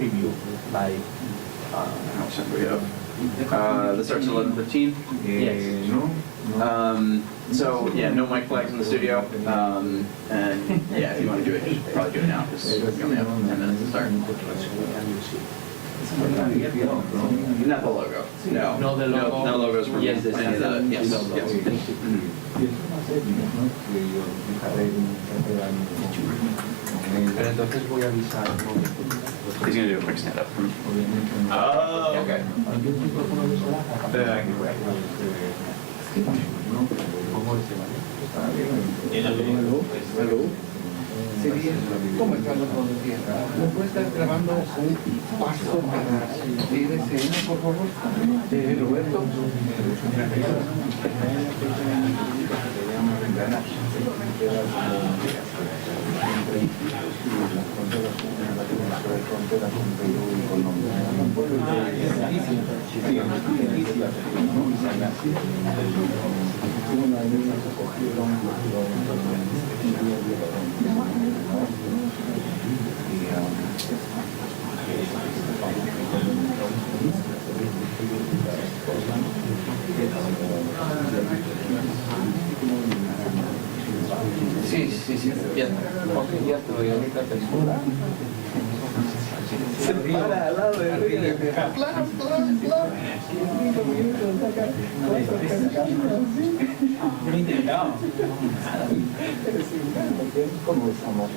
Review by I'll send it up. This starts at 11:15. yes. So yeah, no mic flags in the studio. And yeah, if you want to do it, you should probably do it now because we only have 10 minutes to start. Not the logo. No. No, the logo. No logos for yes, any of the yes. Pero entonces voy a avisar. He's gonna do a quick stand up. Oh, okay. ¿Cómo están los buenos días? ¿Me puede estar grabando un paso para DDCN, por favor? Roberto. Sí, ya. Ok, ya te doy ahorita textura. Se para al lado de arriba. Claro. Yo lo he intentado. ¿Cómo estamos?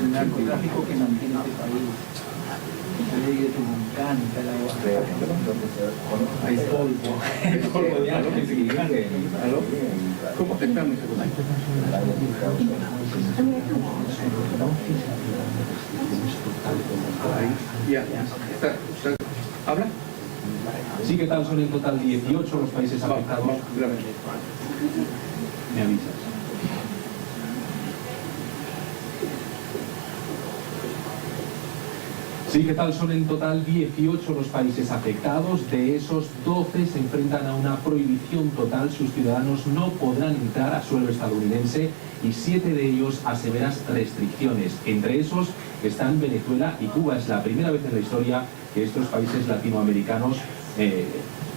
El narcotráfico que mantiene este país. Me encanta el agua. Hay polvo de agua que se equivocan. ¿Cómo te están? Ya. ¿Habla? Sí, ¿qué tal? Son en total 18 los países afectados. Me avisas. Sí, ¿qué tal? Son en total 18 los países afectados. De esos, 12 se enfrentan a una prohibición total. Sus ciudadanos no podrán entrar a suelo estadounidense y 7 de ellos a severas restricciones. Entre esos están Venezuela y Cuba. Es la primera vez en la historia que estos países latinoamericanos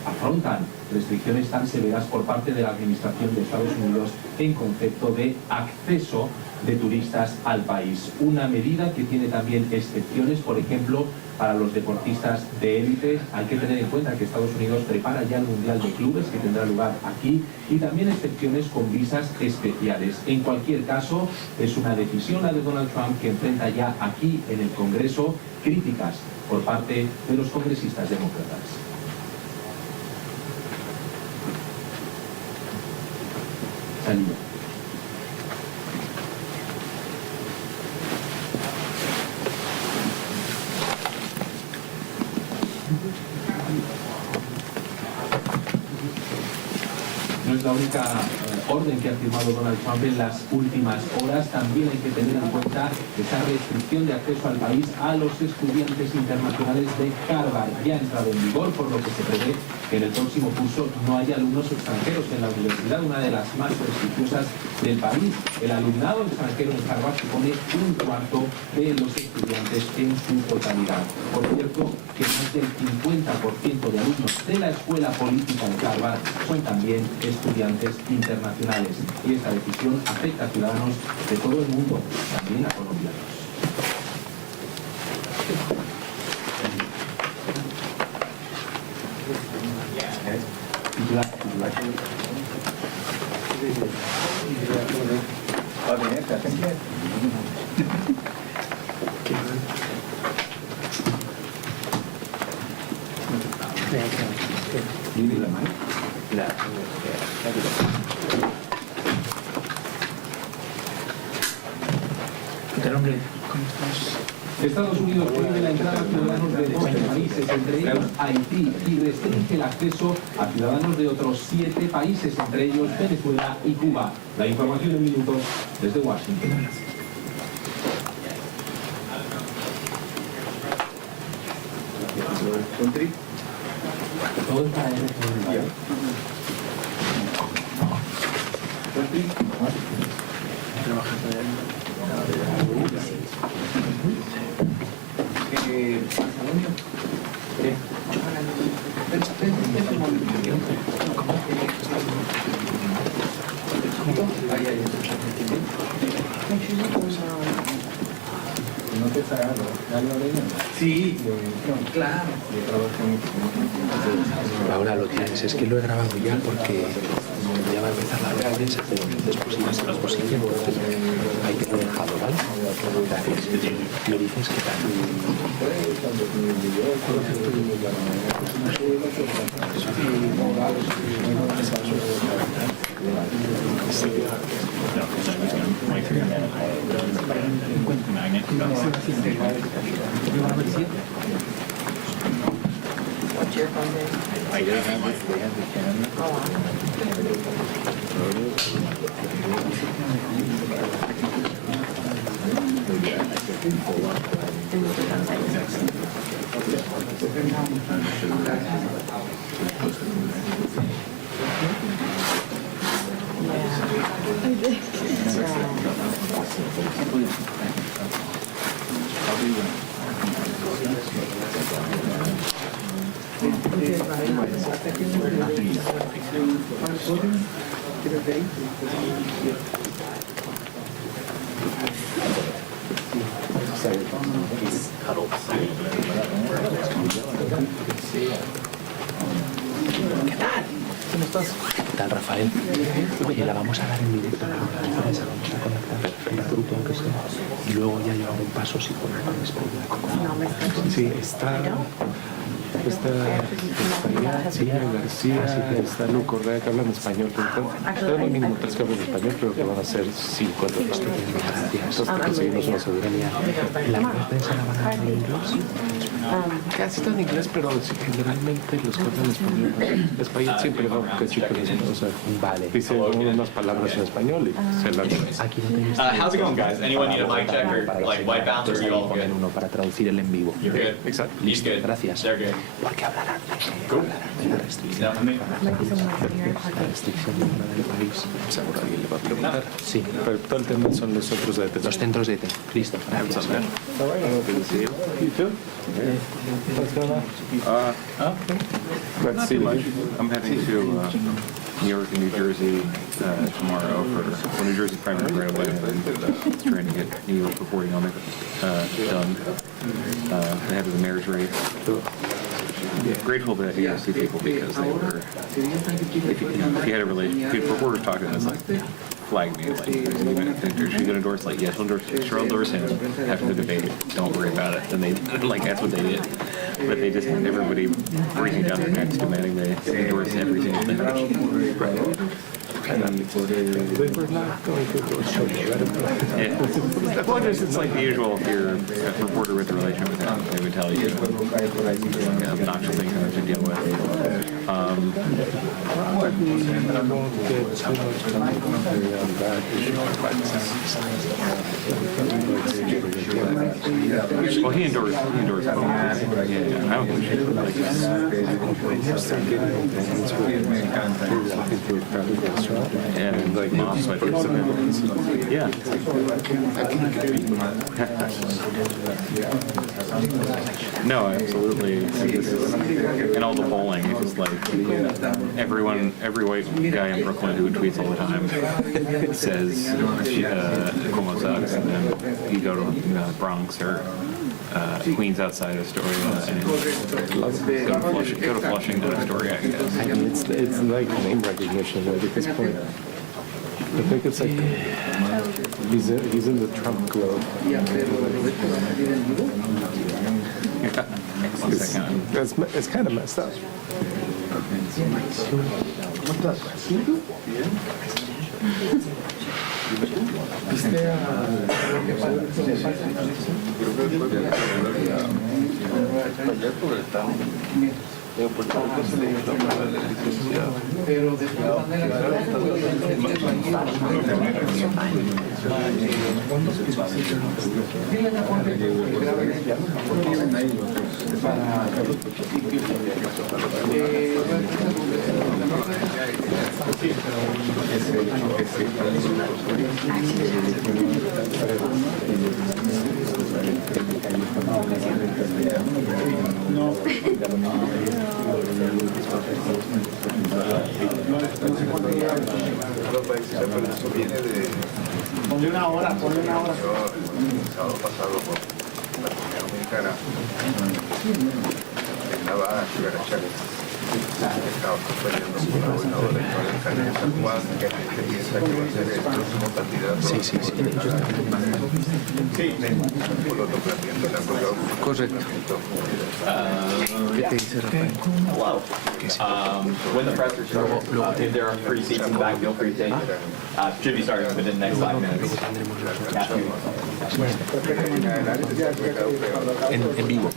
afrontan restricciones tan severas por parte de la Administración de Estados Unidos en concepto de acceso de turistas al país. Una medida que tiene también excepciones, por ejemplo, para los deportistas de élite. Hay que tener en cuenta que Estados Unidos prepara ya el Mundial de Clubes, que tendrá lugar aquí, y también excepciones con visas especiales. En cualquier caso, es una decisión la de Donald Trump, que enfrenta ya aquí en el Congreso críticas por parte de los congresistas demócratas. Salida. No es la única orden que ha firmado Donald Trump en las últimas horas. También hay que tener en cuenta esa restricción de acceso al país a los estudiantes internacionales de Harvard. Ya ha entrado en vigor, por lo que se prevé que en el próximo curso no haya alumnos extranjeros en la universidad, una de las más prestigiosas del país. El alumnado extranjero en Harvard supone un cuarto de los estudiantes en su totalidad. Por cierto, que más del 50% de alumnos de la escuela política de Harvard son también estudiantes internacionales. Y esta decisión afecta a ciudadanos de todo el mundo, también a colombianos. Estados Unidos prohíbe la entrada a ciudadanos de 12 países, entre ellos Haití, y restringe el acceso a ciudadanos de otros 7 países, entre ellos Venezuela y Cuba. La información en minutos desde Washington. country. Todo es para él. Country. Barcelona. No te sacaron, sí, claro. Ahora lo tienes, es que lo he grabado ya porque ya va a empezar la hora de prensa, pero después si no es posible, entonces hay que dejarlo, ¿vale? Gracias. Me dices que tal. What's your phone name? They have the camera. ¿Qué tal, Rafael? Oye, la vamos a dar en directo a la hora de prensa, vamos a conectar un grupo aunque sea, y luego ya llevar un paso si podemos despedir. Sí, está García, está Lu Correa que hablan español, pero no mínimo 3 que hablan español, pero que van a ser 50 entonces conseguimos una soberanía. ¿La prensa la van a dar en inglés? Casi está en inglés, pero generalmente los que hablan español, español siempre va a chicos, o sea, Vale. dicen unas palabras en español y se las Aquí no tenéis. How's it going, guys? Anyone need a mic check or like white bounce, or are you all good? Uno para traducir el en vivo. You're good. Exacto. He's good. Gracias. They're good. Porque hablarán Cool. de la restricción. La restricción del país. seguro alguien le va a preguntar. Sí. Pero todo el tema son los otros de Los centros de Listo. Gracias. You too? What's going on? Let's see. I'm heading to New York and New Jersey tomorrow for New Jersey's primary right away, and trying to get New York reporting on it done ahead of the mayor's race. Grateful to AOC people because they were, if you had a relationship, if reporters talking to us, like, flag me, like, even if she's going to endorse, like, yes, she'll endorse him after the debate, don't worry about it. And they, like, that's what they did. But they just had everybody breathing down their necks demanding they endorse every single thing. They were not going to go show you. Yeah. Well, it's like the usual, if you're a reporter with a relationship with them, they would tell you obnoxious things you have to deal with. Well, he endorsed both. Yeah. I don't think she like and like mom sweaters. Yeah. No, absolutely. And all the polling, it's just like every white guy in Brooklyn who tweets all the time says Cuomo sucks, and then you go to Bronx or Queens outside Astoria and go to Flushing to Astoria, I guess. I mean, it's like name recognition right, at this point. I think it's like he's in the Trump club. It's kind of messed up. Pero de todas maneras, Ponle una hora, ponle una hora. Yo el sábado pasado por la comunidad dominicana estaba a estaba acompañando por la gobernadora electoral del alcalde de San Juan, que piensa que va a ser el próximo candidato. Por otro planteamiento le han colgado. Correcto. ¿Qué te dice Rafael? Hello. When the press returns, if there are free seats in the back, feel free to take. Should be starting within the next 5 minutes. En vivo.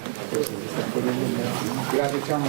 Gracias, chamo.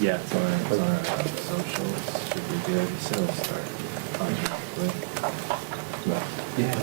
Yeah, it's on our socials. Should be good. So start. Yeah.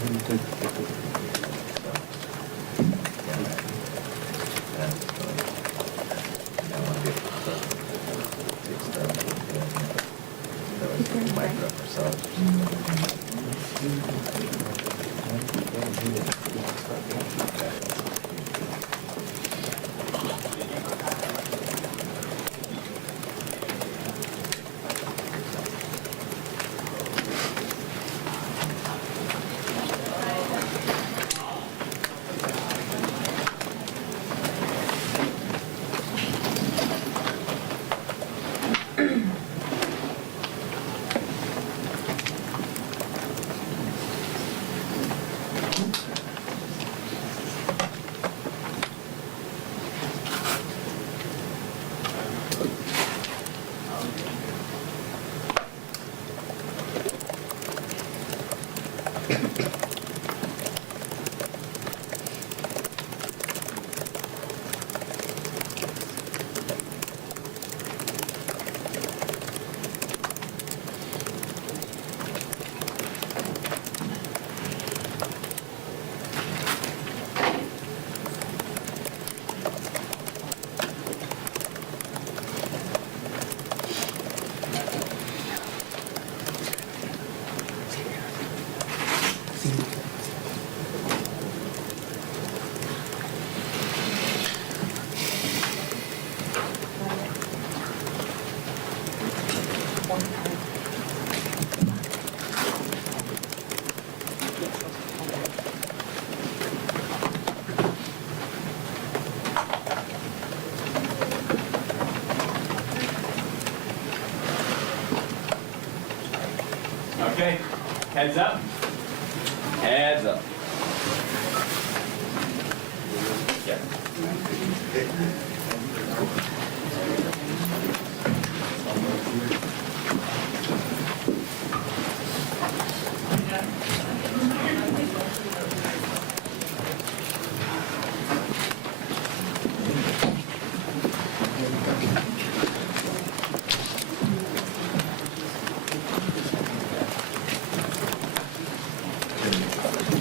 Okay, heads up. Heads up. Yeah.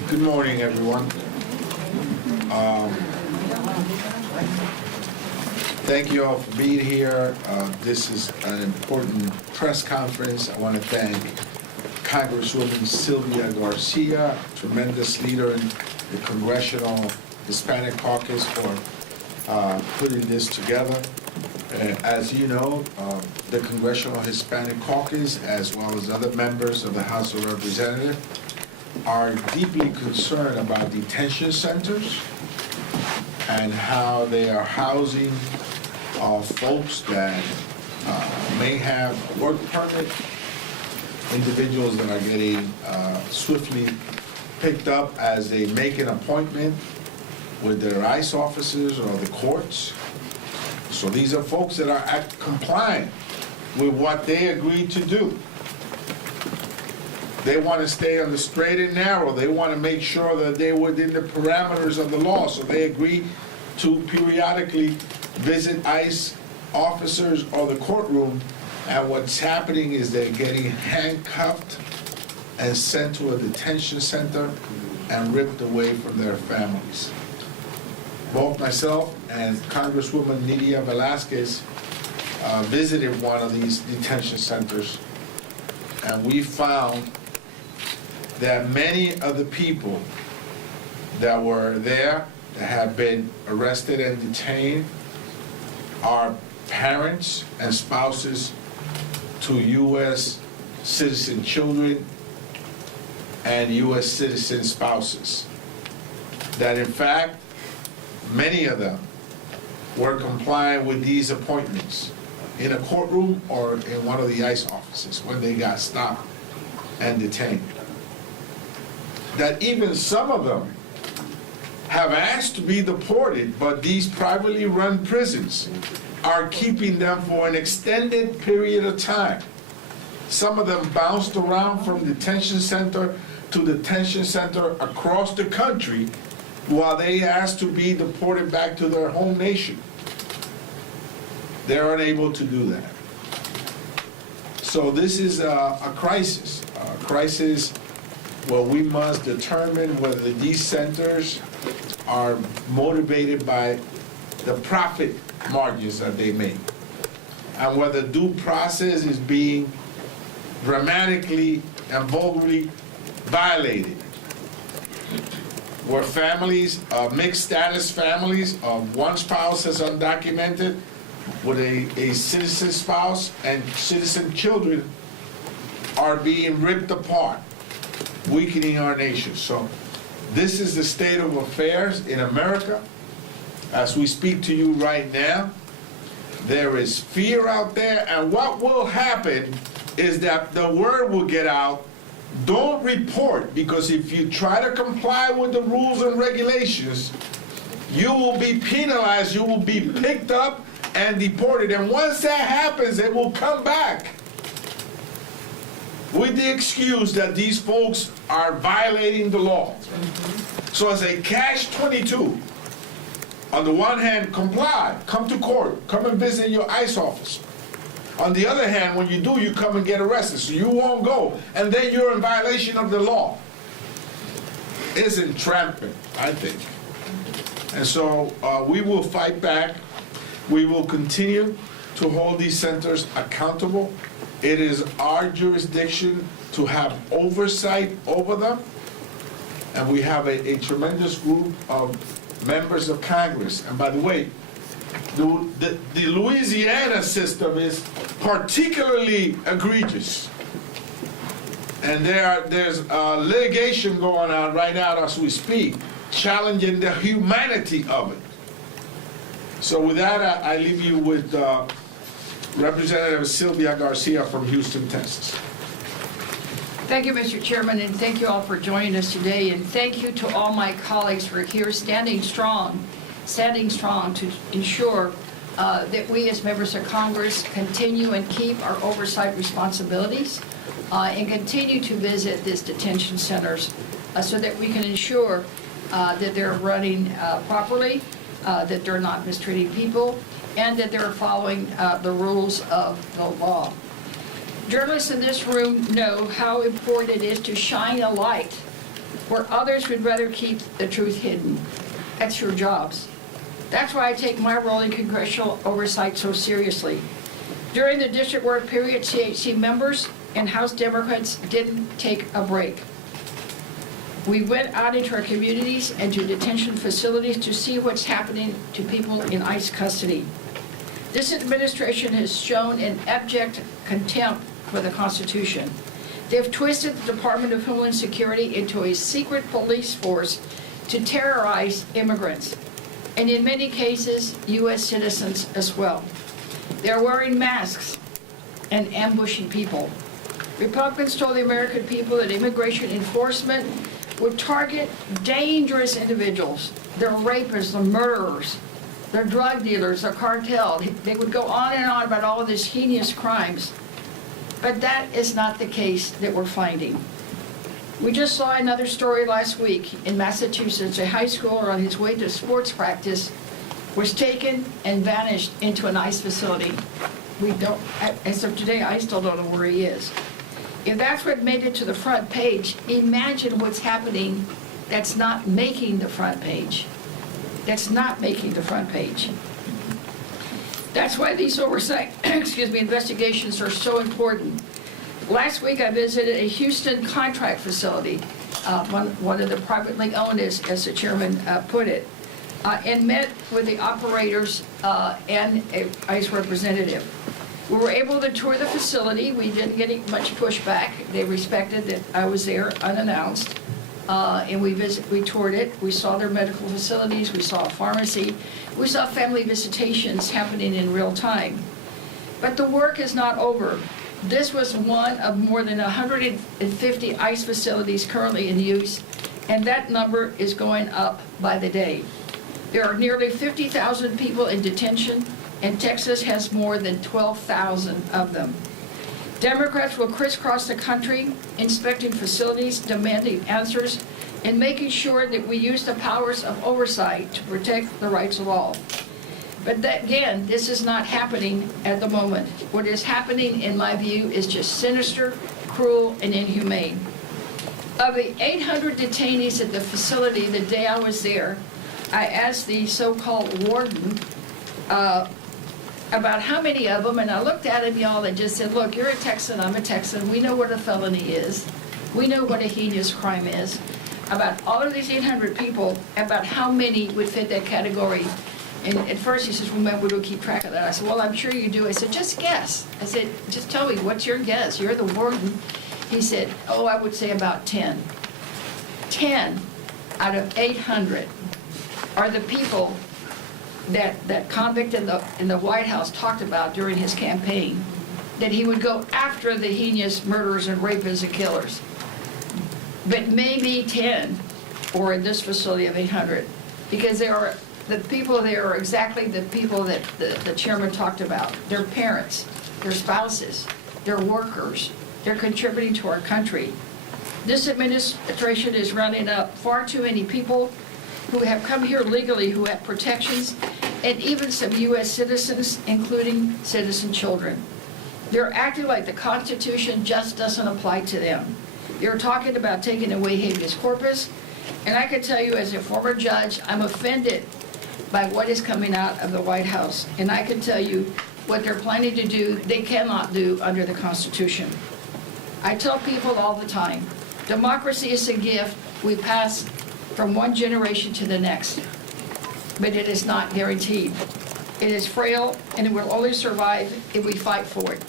Good morning, everyone. Thank you all for being here. This is an important press conference. I want to thank Congresswoman Sylvia Garcia, tremendous leader in the Congressional Hispanic Caucus, for putting this together. As you know, the Congressional Hispanic Caucus, as well as other members of the House of Representatives, are deeply concerned about detention centers and how they are housing folks that may have a work permit, individuals that are getting swiftly picked up as they make an appointment with their ICE officers or the courts. So these are folks that are compliant with what they agreed to do. They want to stay on the straight and narrow. They want to make sure that they're within the parameters of the law. So they agree to periodically visit ICE officers or the courtroom. And what's happening is they're getting handcuffed and sent to a detention center and ripped away from their families. Both myself and Congresswoman Nidia Velasquez visited one of these detention centers, and we found that many of the people that were there that have been arrested and detained are parents and spouses to U.S. citizen children and U.S. citizen spouses. That in fact, many of them were complying with these appointments in a courtroom or in one of the ICE offices when they got stopped and detained. That even some of them have asked to be deported, but these privately run prisons are keeping them for an extended period of time. Some of them bounced around from detention center to detention center across the country while they asked to be deported back to their home nation. They're unable to do that. So this is a crisis. A crisis where we must determine whether these centers are motivated by the profit margins that they make, and whether due process is being dramatically and vulgarly violated. Where families, mixed status families, one spouse is undocumented with a citizen spouse and citizen children are being ripped apart, weakening our nation. So this is the state of affairs in America. As we speak to you right now, there is fear out there, and what will happen is that the word will get out, don't report, because if you try to comply with the rules and regulations, you will be penalized, you will be picked up and deported. And once that happens, they will come back with the excuse that these folks are violating the law. So as a catch-22, on the one hand, comply, come to court, come and visit your ICE officer. On the other hand, when you do, you come and get arrested, so you won't go, and then you're in violation of the law. It's entrapment, I think. And so we will fight back. We will continue to hold these centers accountable. It is our jurisdiction to have oversight over them, and we have a tremendous group of members of Congress. And by the way, the Louisiana system is particularly egregious. And there's litigation going on right now as we speak, challenging the humanity of it. So with that, I leave you with Representative Sylvia Garcia from Houston, Texas. Thank you, Mr. Chairman, and thank you all for joining us today. And thank you to all my colleagues for here standing strong to ensure that we as members of Congress continue and keep our oversight responsibilities and continue to visit these detention centers so that we can ensure that they're running properly, that they're not mistreating people, and that they're following the rules of the law. Journalists in this room know how important it is to shine a light where others would rather keep the truth hidden. That's your jobs. That's why I take my role in congressional oversight so seriously. During the district work period, CHC members and House Democrats didn't take a break. We went out into our communities and to detention facilities to see what's happening to people in ICE custody. This administration has shown an abject contempt for the Constitution. They've twisted the Department of Homeland Security into a secret police force to terrorize immigrants. and in many cases, U.S. citizens as well. They're wearing masks and ambushing people. Republicans told the American people that immigration enforcement would target dangerous individuals. They're rapists, they're murderers, they're drug dealers, they're cartel. They would go on and on about all of these heinous crimes. But that is not the case that we're finding. We just saw another story last week in Massachusetts. A high schooler on his way to sports practice was taken and vanished into an ICE facility. We don't, as of today, I still don't know where he is. If that's what made it to the front page, imagine what's happening that's not making the front page. That's not making the front page. That's why these oversight, investigations are so important. Last week I visited a Houston contract facility, one of the privately owned, as the chairman put it, and met with the operators and an ICE representative. We were able to tour the facility. We didn't get much pushback. They respected that I was there unannounced. And we toured it. We saw their medical facilities. We saw a pharmacy. We saw family visitations happening in real time. But the work is not over. This was one of more than 150 ICE facilities currently in use, and that number is going up by the day. There are nearly 50,000 people in detention, and Texas has more than 12,000 of them. Democrats will crisscross the country, inspecting facilities, demanding answers, and making sure that we use the powers of oversight to protect the rights of all. But again, this is not happening at the moment. What is happening, in my view, is just sinister, cruel, and inhumane. Of the 800 detainees at the facility the day I was there, I asked the so-called warden about how many of them, and I looked at him, y'all, and just said, look, you're a Texan, I'm a Texan, we know what a felony is, we know what a heinous crime is. About all of these 800 people, about how many would fit that category. And at first he says, well, we don't keep track of that. I said, well, I'm sure you do. I said, just guess. I said, just tell me, what's your guess? You're the warden. He said, oh, I would say about 10. 10 out of 800 are the people that convict in the White House talked about during his campaign, that he would go after the heinous murderers and rapists and killers. But maybe 10, or in this facility of 800, because the people there are exactly the people that the chairman talked about. They're parents, they're spouses, they're workers, they're contributing to our country. This administration is rounding up far too many people who have come here legally, who have protections, and even some U.S. citizens, including citizen children. They're acting like the Constitution just doesn't apply to them. They're talking about taking away habeas corpus, and I can tell you as a former judge, I'm offended by what is coming out of the White House. And I can tell you what they're planning to do, they cannot do under the Constitution. I tell people all the time, democracy is a gift we pass from one generation to the next, but it is not guaranteed. It is frail, and it will only survive if we fight for it.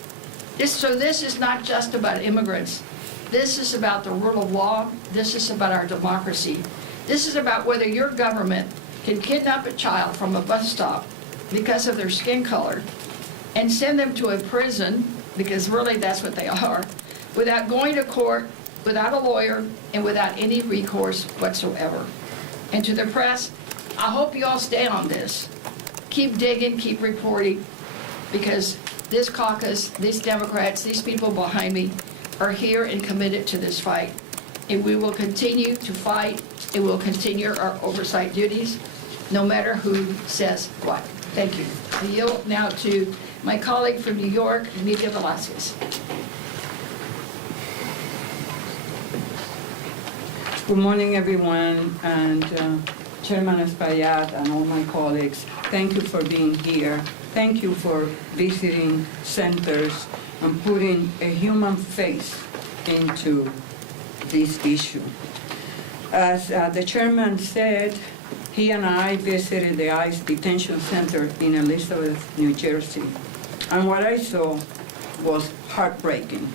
So this is not just about immigrants. This is about the rule of law. This is about our democracy. This is about whether your government can kidnap a child from a bus stop because of their skin color and send them to a prison, because really that's what they are, without going to court, without a lawyer, and without any recourse whatsoever. And to the press, I hope you all stay on this. Keep digging, keep reporting, because this caucus, these Democrats, these people behind me are here and committed to this fight. And we will continue to fight, and we'll continue our oversight duties, no matter who says what. Thank you. I yield now to my colleague from New York, Mika Velasquez. Good morning, everyone, and Chairman Espaillat and all my colleagues, thank you for being here. Thank you for visiting centers and putting a human face into this issue. As the chairman said, he and I visited the ICE Detention Center in Elizabeth, New Jersey, and what I saw was heartbreaking.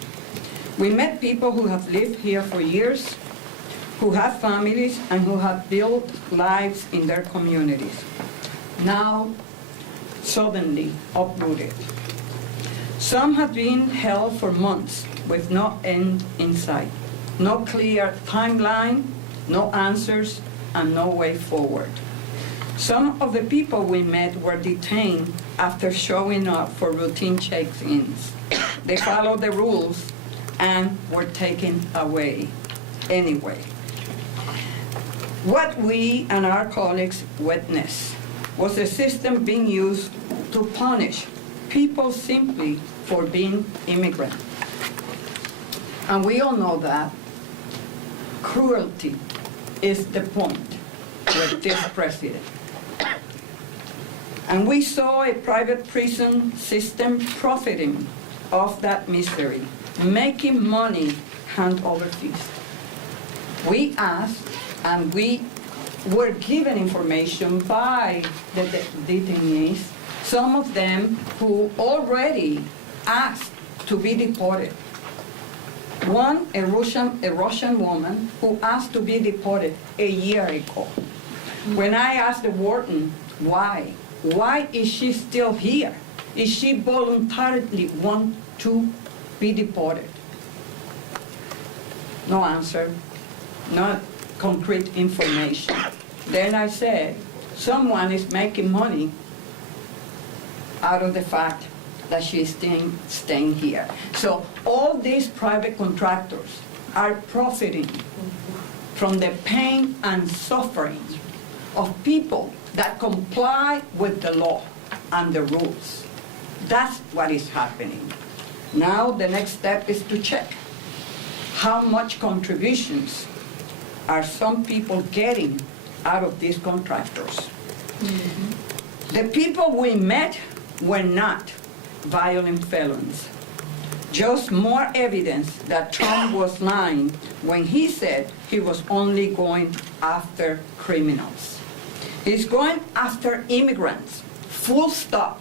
We met people who have lived here for years, who have families, and who have built lives in their communities. now suddenly uprooted. Some have been held for months with no end in sight, no clear timeline, no answers, and no way forward. Some of the people we met were detained after showing up for routine check-ins. They followed the rules and were taken away anyway. What we and our colleagues witnessed was a system being used to punish people simply for being immigrant. And we all know that cruelty is the point with this president. And we saw a private prison system profiting off that misery, making money hand over fist. We asked, and we were given information by the detainees, some of them who already asked to be deported. One, a Russian woman who asked to be deported a year ago. When I asked the warden why is she still here? Is she voluntarily want to be deported? No answer, not concrete information. Then I said, someone is making money out of the fact that she's staying here. So all these private contractors are profiting from the pain and suffering of people that comply with the law and the rules. That's what is happening. Now the next step is to check how much contributions are some people getting out of these contractors. Mm-hmm. The people we met were not violent felons. Just more evidence that Trump was lying when he said he was only going after criminals. He's going after immigrants, full stop.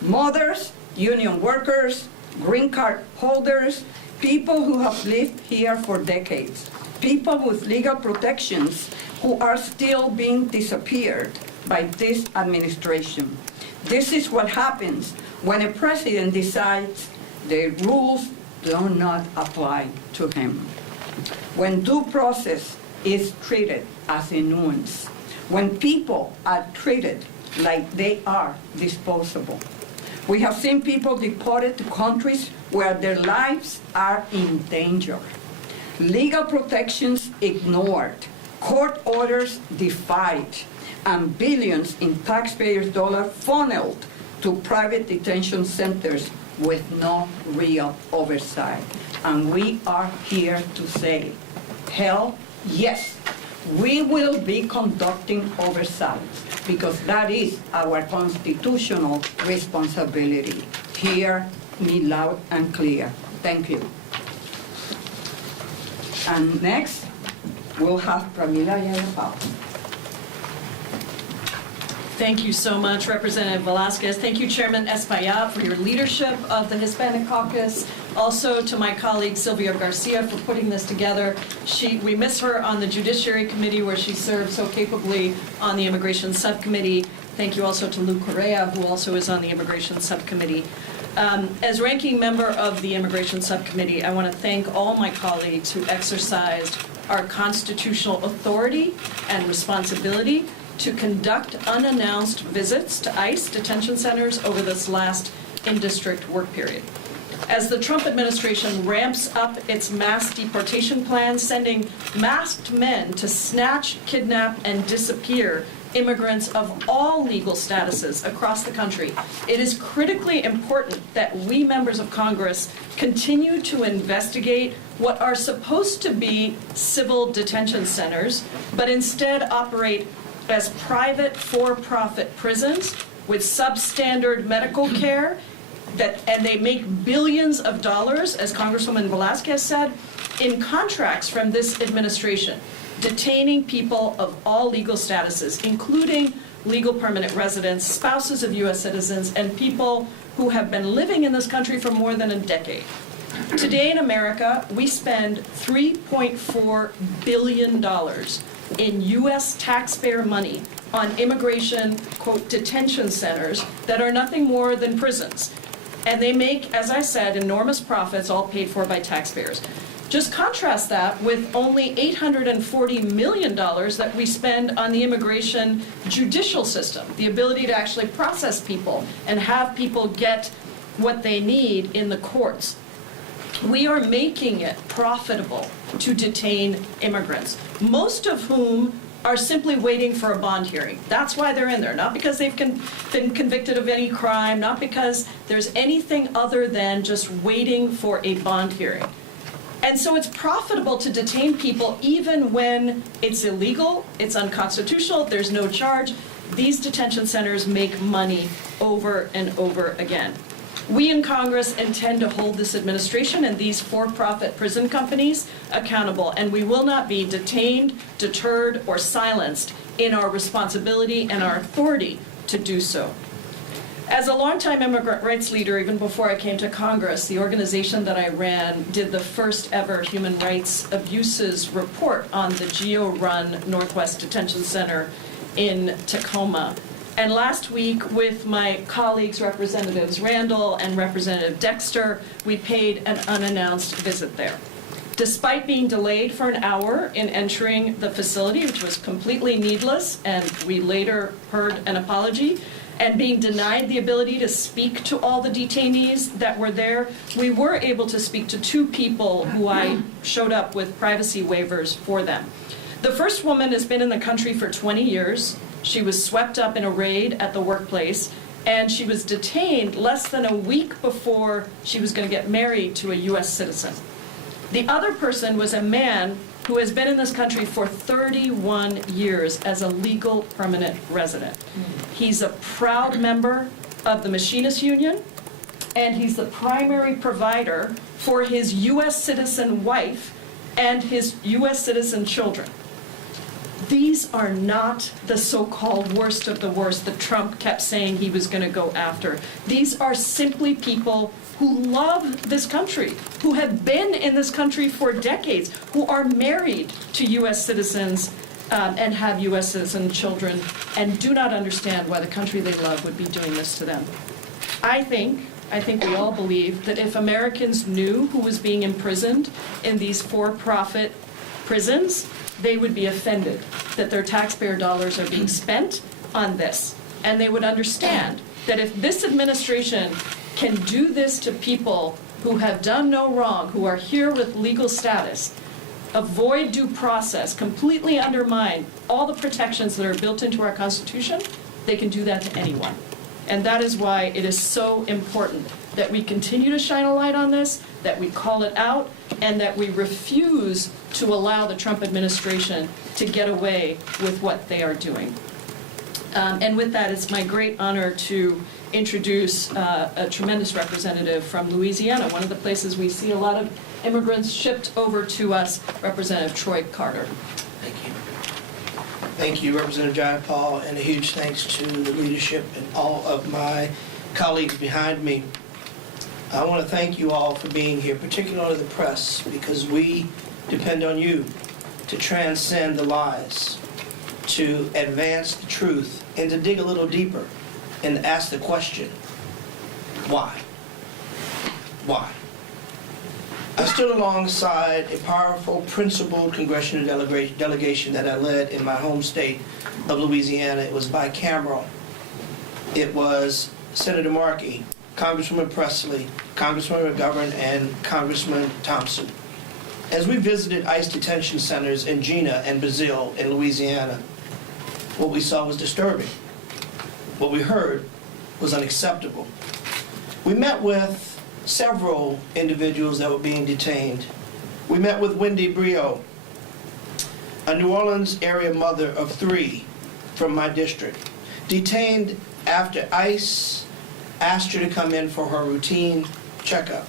Mothers, union workers, green card holders, people who have lived here for decades, people with legal protections who are still being disappeared by this administration. This is what happens when a president decides the rules do not apply to him. When due process is treated as a nuisance, when people are treated like they are disposable. We have seen people deported to countries where their lives are in danger. Legal protections ignored, court orders defied, and billions in taxpayers' dollars funneled to private detention centers with no real oversight. And we are here to say, hell yes, we will be conducting oversight because that is our constitutional responsibility. Hear me loud and clear. Thank you. And next, we'll have Pramila Yayapao. Thank you so much, Representative Velasquez. Thank you, Chairman Espaillat, for your leadership of the Hispanic Caucus. Also to my colleague Sylvia Garcia for putting this together. We miss her on the Judiciary Committee where she served so capably on the Immigration Subcommittee. Thank you also to Lou Correa, who also is on the Immigration Subcommittee. As ranking member of the Immigration Subcommittee, I want to thank all my colleagues who exercised our constitutional authority and responsibility to conduct unannounced visits to ICE detention centers over this last in-district work period. As the Trump administration ramps up its mass deportation plans, sending masked men to snatch, kidnap, and disappear immigrants of all legal statuses across the country, it is critically important that we members of Congress continue to investigate what are supposed to be civil detention centers, but instead operate as private for-profit prisons with substandard medical care, and they make billions of dollars, as Congresswoman Velasquez said, in contracts from this administration, detaining people of all legal statuses, including legal permanent residents, spouses of U.S. citizens, and people who have been living in this country for more than a decade. Today in America, we spend $3.4 billion in U.S. taxpayer money on immigration, quote, detention centers that are nothing more than prisons. And they make, as I said, enormous profits, all paid for by taxpayers. Just contrast that with only $840 million that we spend on the immigration judicial system, the ability to actually process people and have people get what they need in the courts. We are making it profitable to detain immigrants, most of whom are simply waiting for a bond hearing. That's why they're in there, not because they've been convicted of any crime, not because there's anything other than just waiting for a bond hearing. And so it's profitable to detain people even when it's illegal, it's unconstitutional, there's no charge. These detention centers make money over and over again. We in Congress intend to hold this administration and these for-profit prison companies accountable, and we will not be detained, deterred, or silenced in our responsibility and our authority to do so. As a longtime immigrant rights leader, even before I came to Congress, the organization that I ran did the first ever human rights abuses report on the GEO-run Northwest Detention Center in Tacoma. And last week, with my colleagues, Representatives Randall and Representative Dexter, we paid an unannounced visit there. Despite being delayed for an hour in entering the facility, which was completely needless, and we later heard an apology, and being denied the ability to speak to all the detainees that were there, we were able to speak to two people who I showed up with privacy waivers for them. The first woman has been in the country for 20 years. She was swept up in a raid at the workplace, and she was detained less than a week before she was going to get married to a U.S. citizen. The other person was a man who has been in this country for 31 years as a legal permanent resident. He's a proud member of the Machinists Union, and he's the primary provider for his U.S. citizen wife and his U.S. citizen children. These are not the so-called worst of the worst that Trump kept saying he was going to go after. These are simply people who love this country, who have been in this country for decades, who are married to U.S. citizens and have U.S. citizen children, and do not understand why the country they love would be doing this to them. I think we all believe that if Americans knew who was being imprisoned in these for-profit prisons, they would be offended that their taxpayer dollars are being spent on this. And they would understand that if this administration can do this to people who have done no wrong, who are here with legal status, avoid due process, completely undermine all the protections that are built into our Constitution, they can do that to anyone. And that is why it is so important that we continue to shine a light on this, that we call it out, and that we refuse to allow the Trump administration to get away with what they are doing. And with that, it's my great honor to introduce a tremendous representative from Louisiana, one of the places we see a lot of immigrants shipped over to us, Representative Troy Carter. Thank you. Thank you, Representative John Paul, and a huge thanks to the leadership and all of my colleagues behind me. I want to thank you all for being here, particularly the press, because we depend on you to transcend the lies, to advance the truth, and to dig a little deeper and ask the question, why? Why? I stood alongside a powerful, principled congressional delegation that I led in my home state of Louisiana. It was bicameral. It was Senator Markey, Congresswoman Presley, Congresswoman McGovern, and Congressman Thompson. As we visited ICE detention centers in Gina and Brazil in Louisiana, what we saw was disturbing. What we heard was unacceptable. We met with several individuals that were being detained. We met with Wendy Brio, a New Orleans area mother of 3 from my district, detained after ICE asked her to come in for her routine checkup.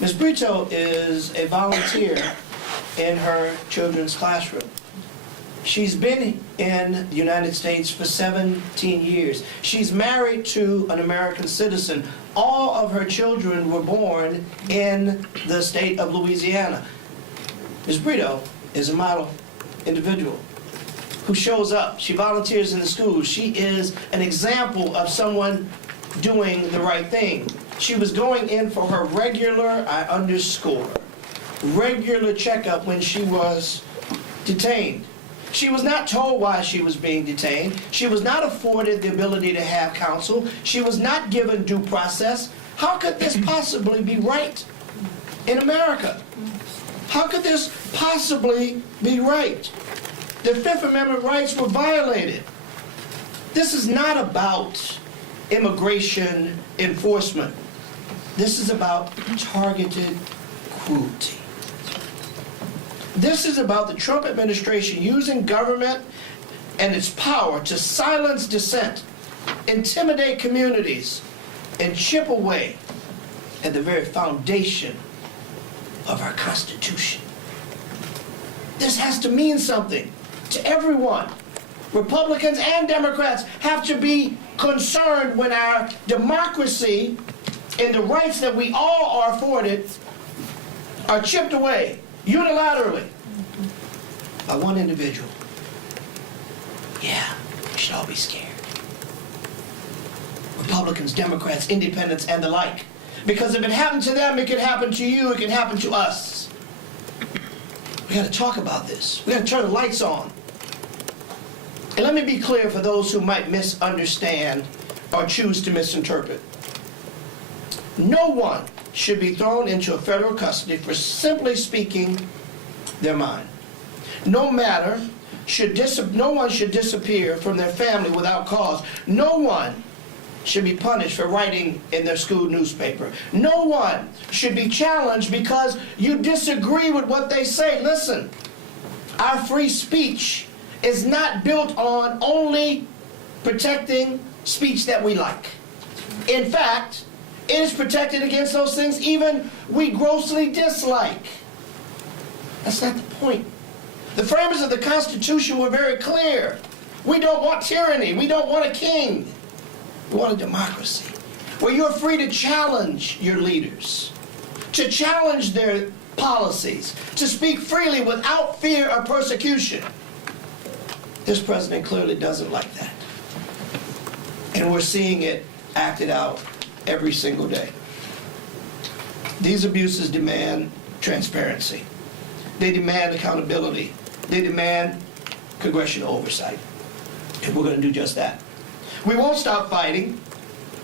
Ms. Brito is a volunteer in her children's classroom. She's been in the United States for 17 years. She's married to an American citizen. All of her children were born in the state of Louisiana. Ms. Brito is a model. individual who shows up. She volunteers in the schools. She is an example of someone doing the right thing. She was going in for her regular checkup when she was detained. She was not told why she was being detained. She was not afforded the ability to have counsel. She was not given due process. How could this possibly be right in America? How could this possibly be right? The Fifth Amendment rights were violated. This is not about immigration enforcement. This is about targeted cruelty. This is about the Trump administration using government and its power to silence dissent, intimidate communities, and chip away at the very foundation of our Constitution. This has to mean something to everyone. Republicans and Democrats have to be concerned when our democracy and the rights that we all are afforded are chipped away unilaterally by one individual. Yeah, we should all be scared. Republicans, Democrats, independents, and the like. Because if it happened to them, it could happen to you, it can happen to us. We got to talk about this. We got to turn the lights on. And let me be clear for those who might misunderstand or choose to misinterpret. No one should be thrown into a federal custody for simply speaking their mind. No one should disappear from their family without cause. No one should be punished for writing in their school newspaper. No one should be challenged because you disagree with what they say. Listen, our free speech is not built on only protecting speech that we like. In fact, it is protected against those things even we grossly dislike. That's not the point. The framers of the Constitution were very clear. We don't want tyranny. We don't want a king. We want a democracy where you're free to challenge your leaders, to challenge their policies, to speak freely without fear of persecution. This president clearly doesn't like that. And we're seeing it acted out every single day. These abuses demand transparency. They demand accountability. They demand congressional oversight. And we're going to do just that. We won't stop fighting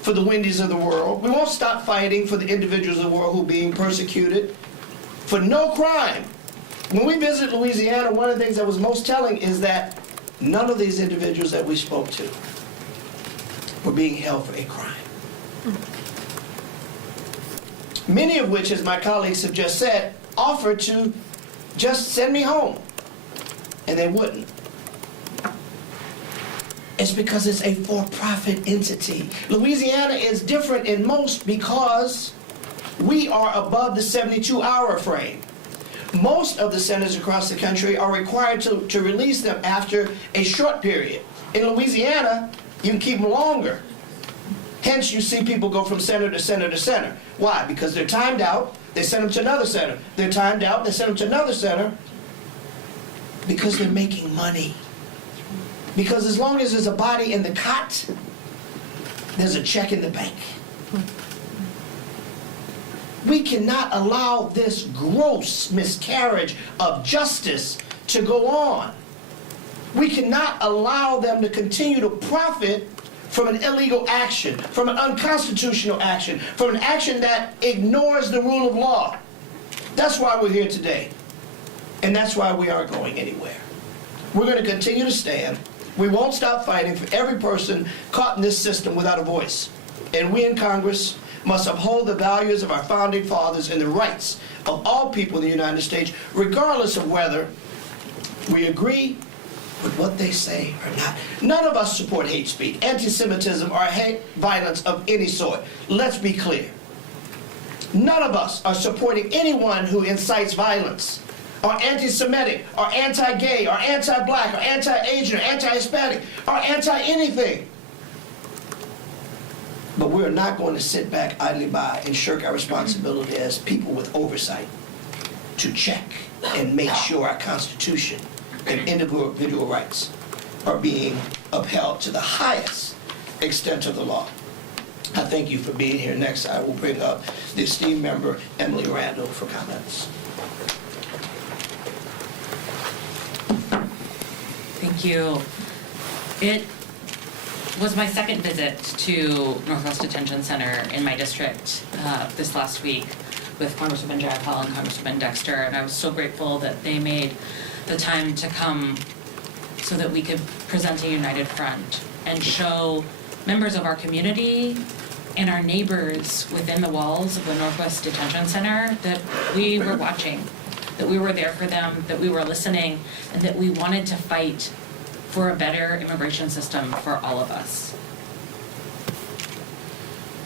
for the Wendy's of the world. We won't stop fighting for the individuals of the world who are being persecuted for no crime. When we visited Louisiana, one of the things that was most telling is that none of these individuals that we spoke to were being held for a crime. Many of which, as my colleagues have just said, offered to just send me home. And they wouldn't. It's because it's a for-profit entity. Louisiana is different in most because we are above the 72-hour frame. Most of the centers across the country are required to release them after a short period. In Louisiana, you can keep them longer. Hence, you see people go from center to center to center. Why? Because they're timed out, they send them to another center. They're timed out, they send them to another center. Because they're making money. Because as long as there's a body in the cot, there's a check in the bank. We cannot allow this gross miscarriage of justice to go on. We cannot allow them to continue to profit from an illegal action, from an unconstitutional action, from an action that ignores the rule of law. That's why we're here today. And that's why we aren't going anywhere. We're going to continue to stand. We won't stop fighting for every person caught in this system without a voice. And we in Congress must uphold the values of our founding fathers and the rights of all people in the United States, regardless of whether we agree with what they say or not. None of us support hate speech, anti-Semitism, or hate violence of any sort. Let's be clear. None of us are supporting anyone who incites violence, or anti-Semitic, or anti-gay, or anti-black, or anti-Asian, or anti-Hispanic, or anti-anything. But we're not going to sit back idly by and shirk our responsibility as people with oversight to check and make sure our Constitution and individual rights are being upheld to the highest extent of the law. I thank you for being here. Next, I will bring up the esteemed member, Emily Randall, for comments. Thank you. It was my second visit to Northwest Detention Center in my district this last week with Congresswoman Jayapal and Congresswoman Dexter, and I was so grateful that they made the time to come so that we could present a united front and show members of our community and our neighbors within the walls of the Northwest Detention Center that we were watching, that we were there for them, that we were listening, and that we wanted to fight for a better immigration system for all of us.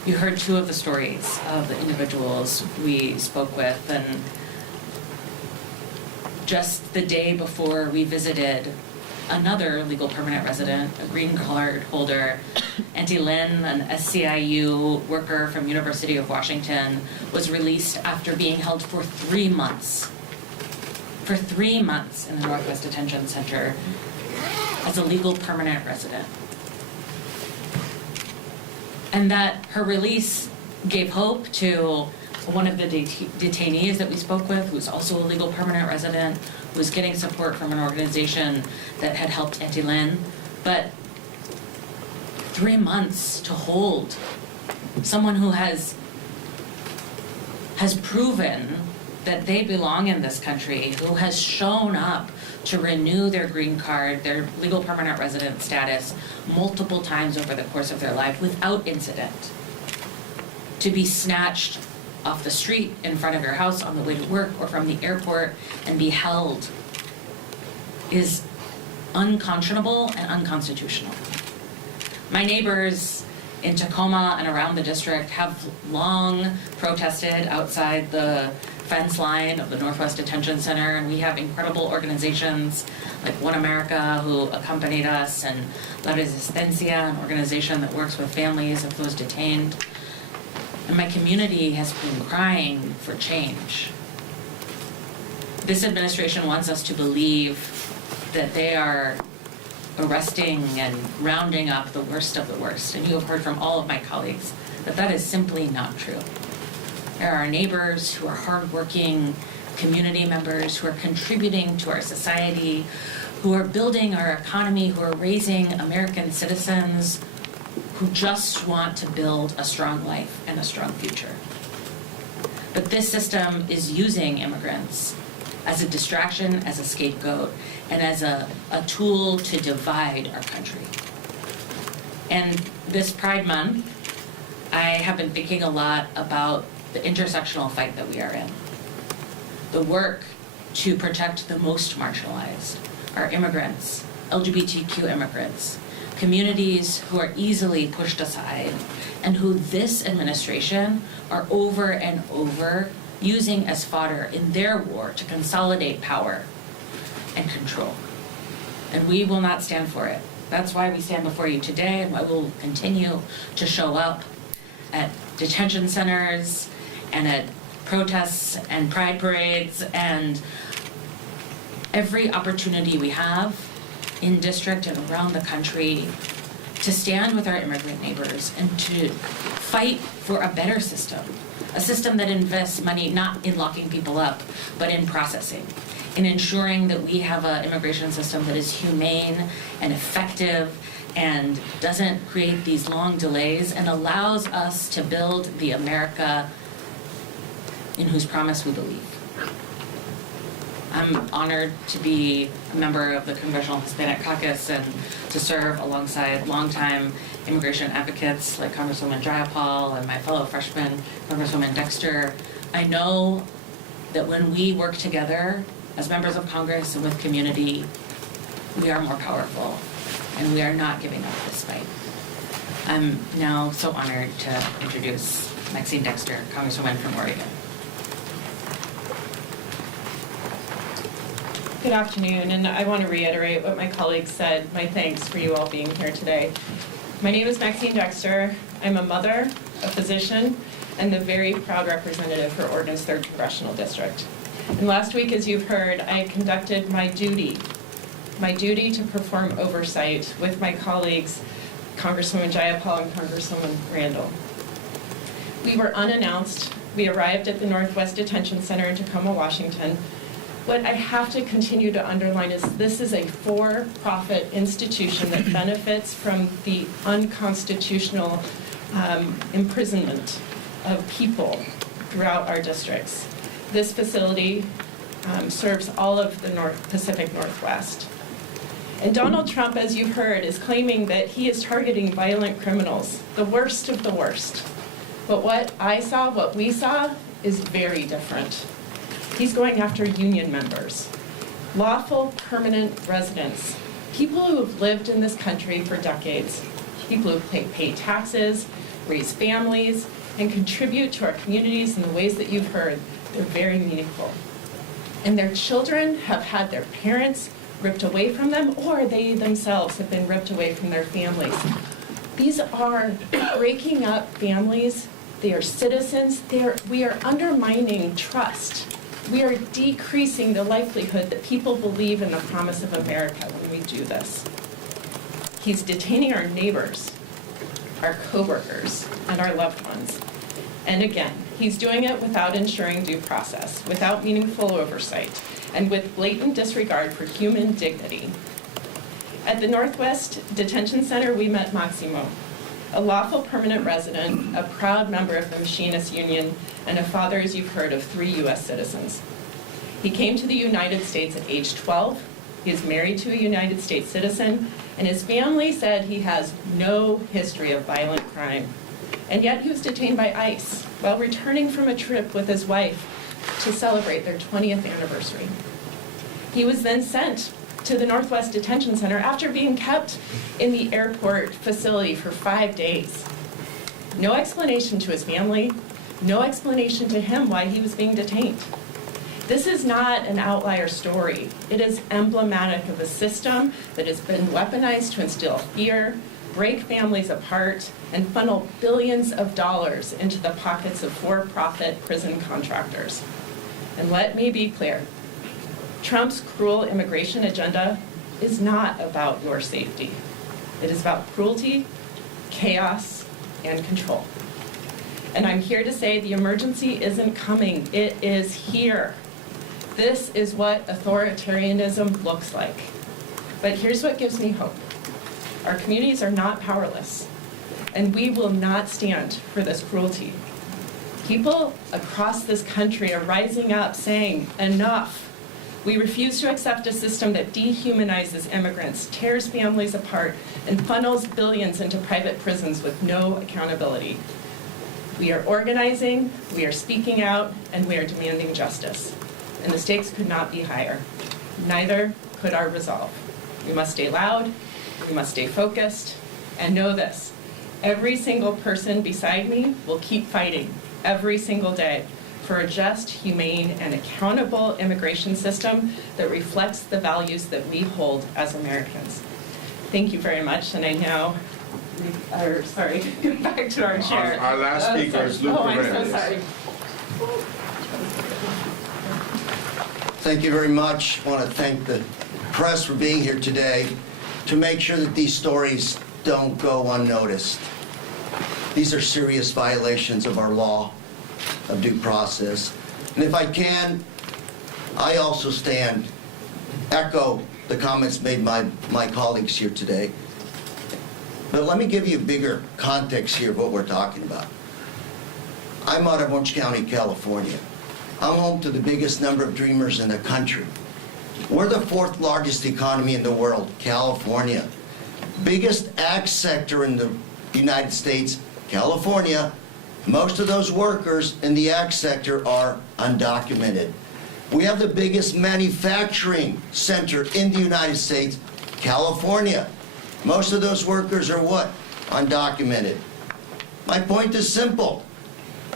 You heard two of the stories of the individuals we spoke with, and just the day before we visited another legal permanent resident, a green card holder, Auntie Lynn, an SCIU worker from University of Washington, was released after being held for 3 months. For 3 months in the Northwest Detention Center as a legal permanent resident. And that her release gave hope to one of the detainees that we spoke with, who was also a legal permanent resident, who was getting support from an organization that had helped Auntie Lynn. But 3 months to hold someone who has proven that they belong in this country, who has shown up to renew their green card, their legal permanent resident status, multiple times over the course of their life without incident, to be snatched off the street in front of your house on the way to work or from the airport and be held is unconscionable and unconstitutional. My neighbors in Tacoma and around the district have long protested outside the fence line of the Northwest Detention Center, and we have incredible organizations like One America who accompanied us, and La Resistencia, an organization that works with families of those detained. And my community has been crying for change. This administration wants us to believe that they are arresting and rounding up the worst of the worst, and you have heard from all of my colleagues that that is simply not true. There are neighbors who are hardworking community members who are contributing to our society, who are building our economy, who are raising American citizens, who just want to build a strong life and a strong future. But this system is using immigrants as a distraction, as a scapegoat, and as a tool to divide our country. And this Pride Month, I have been thinking a lot about the intersectional fight that we are in. The work to protect the most marginalized, our immigrants, LGBTQ immigrants, communities who are easily pushed aside, and who this administration are over and over using as fodder in their war to consolidate power and control. And we will not stand for it. That's why we stand before you today, and why we'll continue to show up at detention centers and at protests and pride parades and every opportunity we have in district and around the country to stand with our immigrant neighbors and to fight for a better system, a system that invests money not in locking people up, but in processing, in ensuring that we have an immigration system that is humane and effective and doesn't create these long delays and allows us to build the America in whose promise we believe. I'm honored to be a member of the Congressional Hispanic Caucus and to serve alongside longtime immigration advocates like Congresswoman Jayapal and my fellow freshman, Congresswoman Dexter. I know that when we work together as members of Congress and with community, we are more powerful, and we are not giving up this fight. I'm now so honored to introduce Maxine Dexter, Congresswoman from Oregon. Good afternoon, and I want to reiterate what my colleagues said, my thanks for you all being here today. My name is Maxine Dexter. I'm a mother, a physician, and the very proud representative for Oregon's 3rd Congressional District. And last week, as you've heard, I conducted my duty my duty to perform oversight with my colleagues, Congresswoman Jayapal and Congresswoman Randall. We were unannounced. We arrived at the Northwest Detention Center in Tacoma, Washington. What I have to continue to underline is this is a for-profit institution that benefits from the unconstitutional imprisonment of people throughout our districts. This facility serves all of the Pacific Northwest. And Donald Trump, as you've heard, is claiming that he is targeting violent criminals, the worst of the worst. But what we saw, is very different. He's going after union members, lawful permanent residents, people who have lived in this country for decades, people who pay taxes, raise families, and contribute to our communities in the ways that you've heard. They're very meaningful. And their children have had their parents ripped away from them, or they themselves have been ripped away from their families. These are breaking up families. They are citizens. We are undermining trust. We are decreasing the likelihood that people believe in the promise of America when we do this. He's detaining our neighbors, our coworkers, and our loved ones. And again, he's doing it without ensuring due process, without meaningful oversight, and with blatant disregard for human dignity. At the Northwest Detention Center, we met Maximo, a lawful permanent resident, a proud member of the Machinists Union, and a father, as you've heard, of 3 U.S. citizens. He came to the United States at age 12. He is married to a United States citizen, and his family said he has no history of violent crime. And yet he was detained by ICE while returning from a trip with his wife to celebrate their 20th anniversary. He was then sent to the Northwest Detention Center after being kept in the airport facility for 5 days. No explanation to his family, no explanation to him why he was being detained. This is not an outlier story. It is emblematic of a system that has been weaponized to instill fear, break families apart, and funnel billions of dollars into the pockets of for-profit prison contractors. And let me be clear, Trump's cruel immigration agenda is not about your safety. It is about cruelty, chaos, and control. And I'm here to say the emergency isn't coming, it is here. This is what authoritarianism looks like. But here's what gives me hope. Our communities are not powerless, and we will not stand for this cruelty. People across this country are rising up saying, enough. We refuse to accept a system that dehumanizes immigrants, tears families apart, and funnels billions into private prisons with no accountability. We are organizing, we are speaking out, and we are demanding justice. And the stakes could not be higher. Neither could our resolve. We must stay loud, we must stay focused, and know this. Every single person beside me will keep fighting every single day for a just, humane, and accountable immigration system that reflects the values that we hold as Americans. Thank you very much, and I now, go back to our chair. Our last speaker is Luke I'm Perez. so sorry. Thank you very much. I want to thank the press for being here today to make sure that these stories don't go unnoticed. These are serious violations of our law, of due process. And if I can, I also echo the comments made by my colleagues here today. But let me give you a bigger context here of what we're talking about. I'm out of Orange County, California. I'm home to the biggest number of dreamers in the country. We're the 4th largest economy in the world, California. Biggest ag sector in the United States, California. Most of those workers in the ag sector are undocumented. We have the biggest manufacturing center in the United States, California. Most of those workers are what? Undocumented. My point is simple.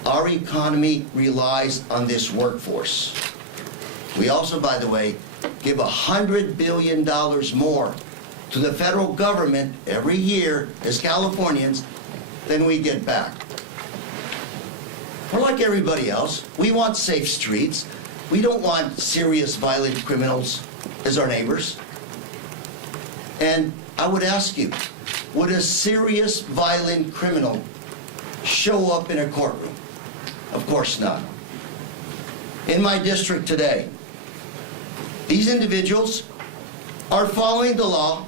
Our economy relies on this workforce. We also, by the way, give $100 billion more to the federal government every year as Californians than we get back. We're like everybody else. We want safe streets. We don't want serious violent criminals as our neighbors. And I would ask you, would a serious violent criminal show up in a courtroom? Of course not. In my district today, these individuals are following the law,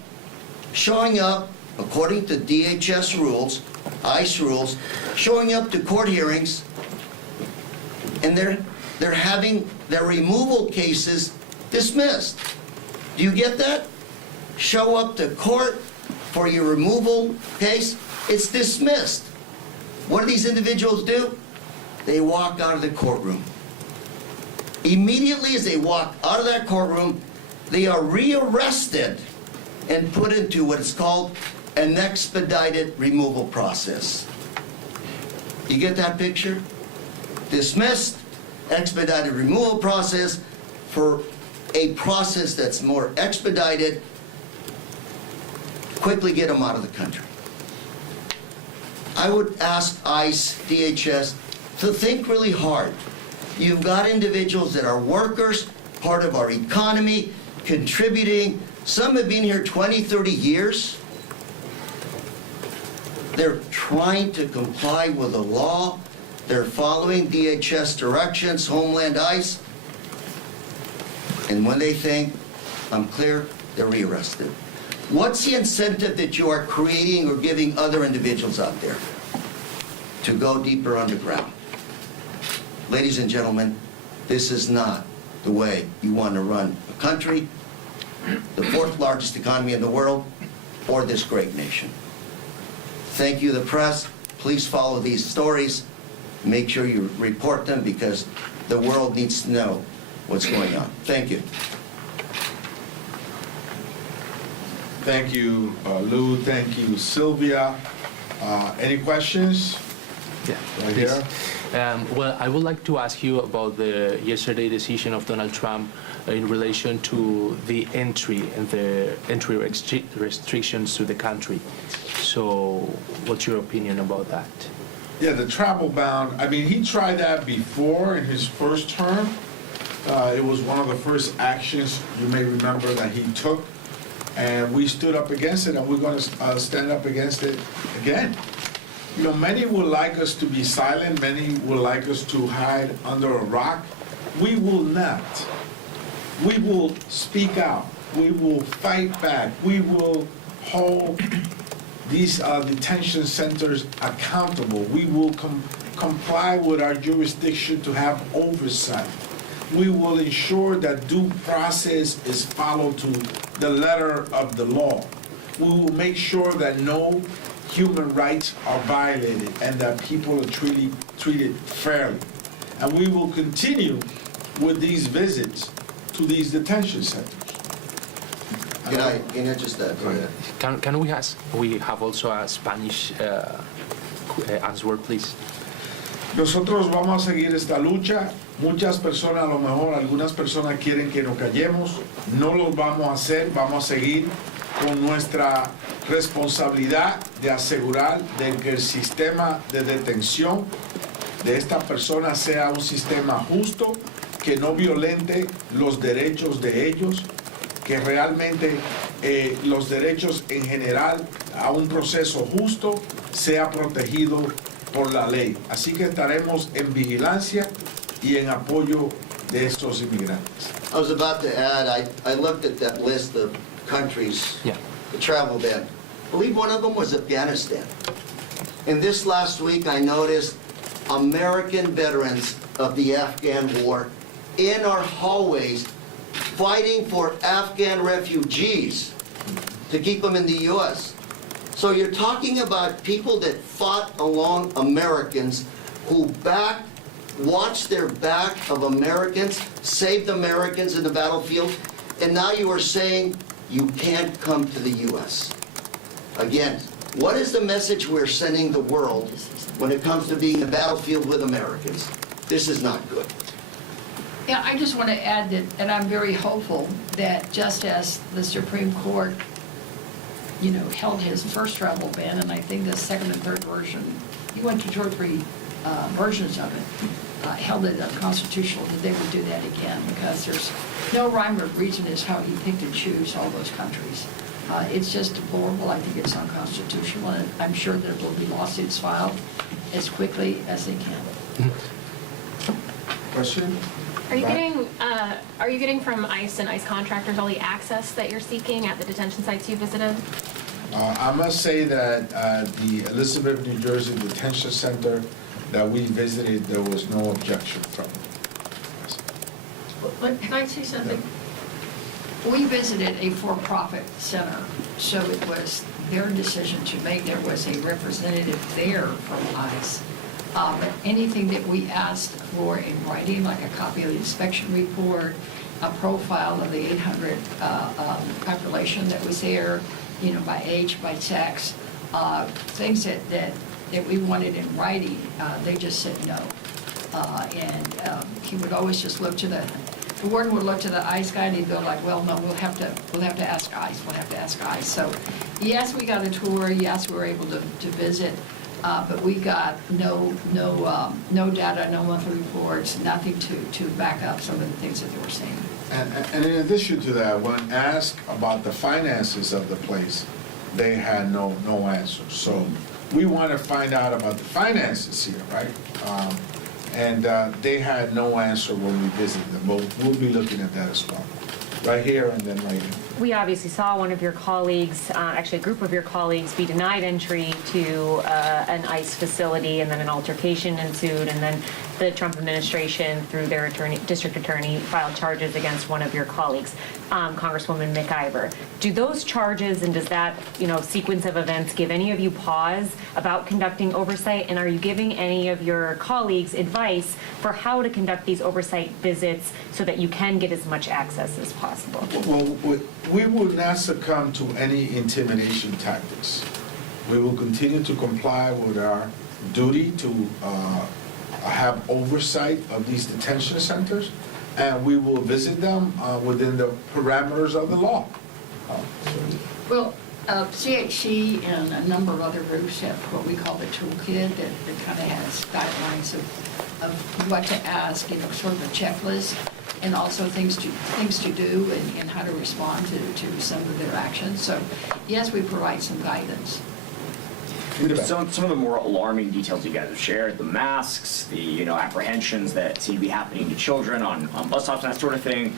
showing up according to DHS rules, ICE rules, showing up to court hearings, and they're having their removal cases dismissed. Do you get that? Show up to court for your removal case, it's dismissed. What do these individuals do? They walk out of the courtroom. Immediately as they walk out of that courtroom, they are rearrested and put into what is called an expedited removal process. You get that picture? Dismissed, expedited removal process for a process that's more expedited. Quickly get them out of the country. I would ask ICE, DHS, to think really hard. You've got individuals that are workers, part of our economy, contributing. Some have been here 20, 30 years. They're trying to comply with the law. They're following DHS directions, Homeland ICE. And when they think, I'm clear, they're rearrested. What's the incentive that you are creating or giving other individuals out there to go deeper underground? Ladies and gentlemen, this is not the way you want to run a country, the fourth largest economy in the world, or this great nation. Thank you, the press. Please follow these stories. Make sure you report them because the world needs to know what's going on. Thank you. Thank you, Lou. Thank you, Sylvia. Any questions? Yeah, right please. here. Well, I would like to ask you about the yesterday decision of Donald Trump in relation to the entry and the entry restrictions to the country. So what's your opinion about that? Yeah, the travel ban, I mean, he tried that before in his first term. It was one of the first actions you may remember that he took. And we stood up against it, and we're going to stand up against it again. You know, many would like us to be silent. Many would like us to hide under a rock. We will not. We will speak out. We will fight back. We will hold these detention centers accountable. We will comply with our jurisdiction to have oversight. We will ensure that due process is followed to the letter of the law. We will make sure that no human rights are violated and that people are treated fairly. And we will continue with these visits to these detention centers. Can I just Can we have also a Spanish answer, please? Nosotros vamos a seguir esta lucha. Muchas personas, a lo mejor algunas personas quieren que nos callemos. No lo vamos a hacer. Vamos a seguir con nuestra responsabilidad de asegurar de que el sistema de detención de esta persona sea un sistema justo, que no violente los derechos de ellos, que realmente los derechos en general a un proceso justo sea protegido por la ley. Así que estaremos en vigilancia y en apoyo de estos inmigrantes. I was about to add, I looked at that list of countries, the travel ban. I believe one of them was Afghanistan. And this last week I noticed American veterans of the Afghan war in our hallways fighting for Afghan refugees to keep them in the U.S. So you're talking about people that fought along Americans who watched their back of Americans, saved Americans in the battlefield, and now you are saying you can't come to the U.S. Again, what is the message we're sending the world when it comes to being in the battlefield with Americans? This is not good. Yeah, I just want to add that I'm very hopeful that just as the Supreme Court, held his first travel ban, and I think the second and third version, he went to 2 or 3 versions of it, held it unconstitutional, that they would do that again, because there's no rhyme or reason as how he picked and choose all those countries. It's just deplorable. I think it's unconstitutional, and I'm sure there will be lawsuits filed as quickly as they can. Question? Are you getting from ICE and ICE contractors all the access that you're seeking at the detention sites you visited? I must say that the Elizabeth, New Jersey Detention Center that we visited, there was no objection from it. But can I say something? We visited a for-profit center, so it was their decision to make. There was a representative there from ICE. But anything that we asked for in writing, like a copy of the inspection report, a profile of the 800 population that was there, you know, by age, by sex, things that we wanted in writing, they just said no. And he would always just look to the warden would look to the ICE guy and he'd go like, well, no, we'll have to ask ICE. We'll have to ask ICE. So yes, we got a tour. Yes, we were able to visit. But we got no data, no monthly reports, nothing to back up some of the things that they were saying. And in addition to that, when asked about the finances of the place, they had no answer. So we want to find out about the finances here, right? And they had no answer when we visited them. But we'll be looking at that as well. Right here and then right here. We obviously saw one of your colleagues, actually a group of your colleagues, be denied entry to an ICE facility, and then an altercation ensued, and then the Trump administration, through their district attorney, filed charges against one of your colleagues, Congresswoman McIver. Do those charges and does that, sequence of events give any of you pause about conducting oversight? And are you giving any of your colleagues advice for how to conduct these oversight visits so that you can get as much access as possible? Well, we will not succumb to any intimidation tactics. We will continue to comply with our duty to have oversight of these detention centers, and we will visit them within the parameters of the law. Well, CHC and a number of other groups have what we call the toolkit that kind of has guidelines of what to ask, sort of a checklist, and also things to do and how to respond to some of their actions. So yes, we provide some guidance. Some of the more alarming details you guys have shared, the masks, the apprehensions that seem to be happening to children on bus stops and that sort of thing.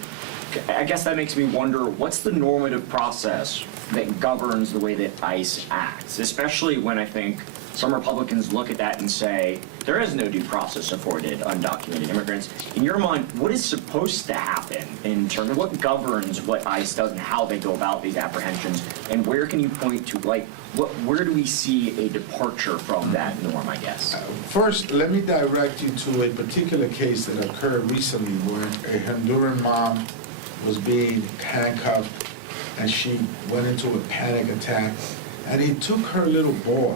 I guess that makes me wonder, what's the normative process that governs the way that ICE acts, especially when I think some Republicans look at that and say, there is no due process afforded undocumented immigrants. In your mind, what is supposed to happen in terms of what governs what ICE does and how they go about these apprehensions, and where can you point to, where do we see a departure from that norm, I guess? First, let me direct you to a particular case that occurred recently where a Honduran mom was being handcuffed and she went into a panic attack, and he took her little boy,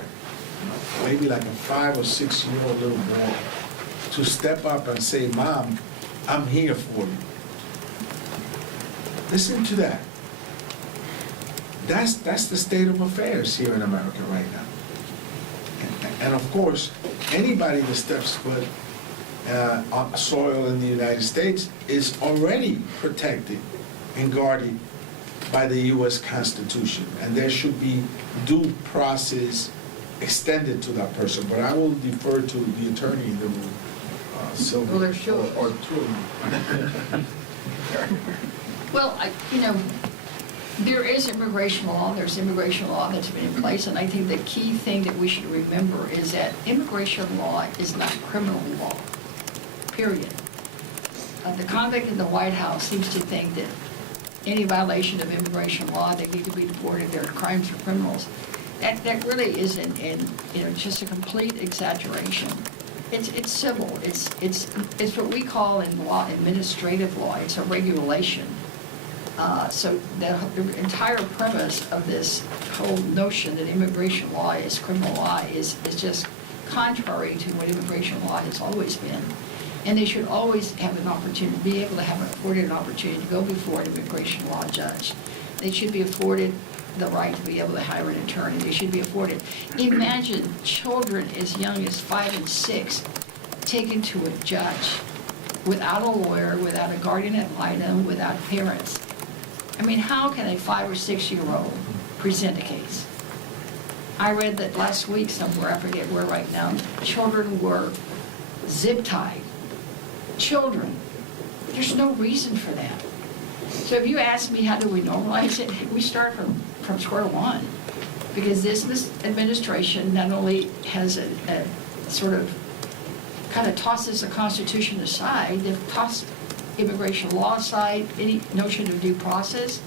maybe like a 5 or 6 year old little boy, to step up and say, "Mom, I'm here for you." Listen to that. That's the state of affairs here in America right now. And of course, anybody that steps foot on soil in the United States is already protected and guarded by the U.S. Constitution, and there should be due process extended to that person. But I will defer to the attorney in the room, Sylvia, or two of you. Well, there is immigration law. There's immigration law that's been in place, and I think the key thing that we should remember is that immigration law is not criminal law, period. The convict in the White House seems to think that any violation of immigration law, they need to be deported, their crimes are criminals. That really isn't, just a complete exaggeration. It's civil. It's what we call in law administrative law. It's a regulation. So the entire premise of this whole notion that immigration law is criminal law is just contrary to what immigration law has always been. And they should always have an opportunity, be able to have afforded an opportunity to go before an immigration law judge. They should be afforded the right to be able to hire an attorney. They should be afforded. Imagine children as young as 5 and 6 taken to a judge without a lawyer, without a guardian ad litem, without parents. I mean, how can a 5 or 6 year old present a case. I read that last week somewhere, I forget where right now, children were zip-tied. Children. There's no reason for that. So if you ask me how do we normalize it, we start from square one. Because this administration not only has a sort of, kind of tosses the Constitution aside, they've tossed immigration law aside, any notion of due process.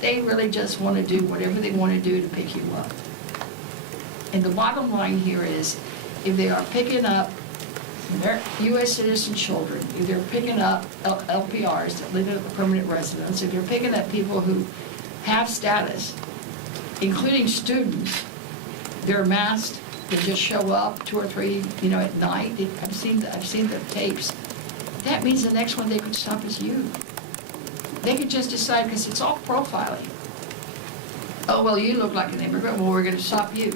They really just want to do whatever they want to do to pick you up. And the bottom line here is, if they are picking up their U.S. citizen children, if they're picking up LPRs that live in permanent residence, if they're picking up people who have status, including students, they're masked, they just show up 2 or 3, at night. I've seen the tapes. That means the next one they could stop is you. They could just decide, because it's all profiling. Oh, well, you look like an immigrant, well, we're going to stop you.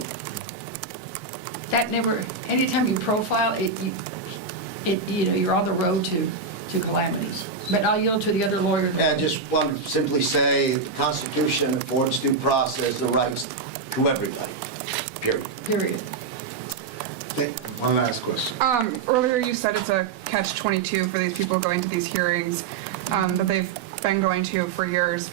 That never, anytime you profile, you're on the road to calamities. But I'll yield to the other lawyer. Yeah, I just want to simply say the Constitution affords due process, the rights to everybody, period. Period. One last question. Earlier you said it's a catch-22 for these people going to these hearings that they've been going to for years.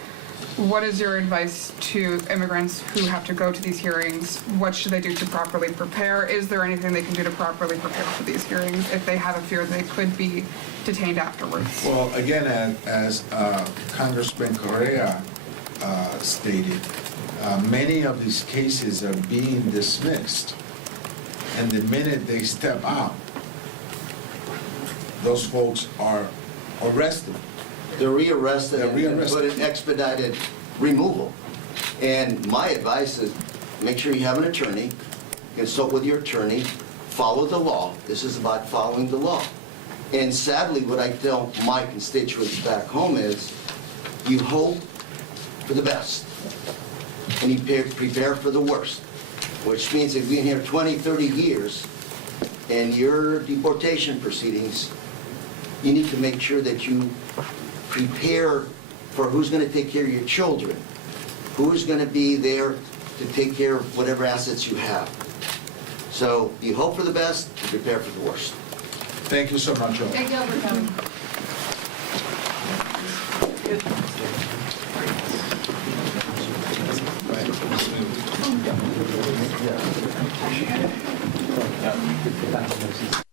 What is your advice to immigrants who have to go to these hearings? What should they do to properly prepare? Is there anything they can do to properly prepare for these hearings if they have a fear they could be detained afterwards? Well, again, as Congressman Correa stated, many of these cases are being dismissed. And the minute they step out, those folks are arrested. They're rearrested and put in expedited removal. And my advice is make sure you have an attorney, consult with your attorney, follow the law. This is about following the law. And sadly, what I tell my constituents back home is you hope for the best and you prepare for the worst, which means if you've been here 20, 30 years and your deportation proceedings, you need to make sure that you prepare for who's going to take care of your children, who's going to be there to take care of whatever assets you have. So you hope for the best, you prepare for the worst. Thank you so much, Joe. Thank you for coming. Yeah.